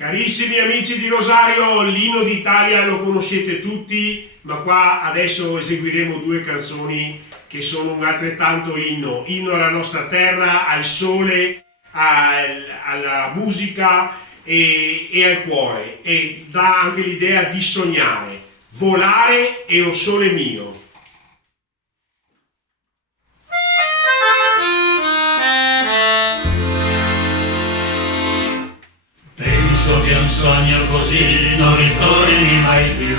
Carissimi amici di Rosario, l'inno d'Italia lo conoscete tutti, ma qua adesso eseguiremo due canzoni che sono un altrettanto inno alla nostra terra, al sole, alla musica e al cuore, e dà anche l'idea di sognare, volare e o sole mio. Penso che un sogno così non ritorni mai più.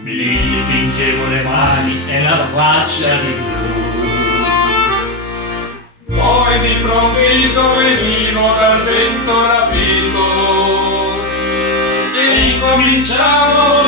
Mi dipingevo le mani e la faccia di blu. Poi d'improvviso venivo dal vento rapito e ricominciavo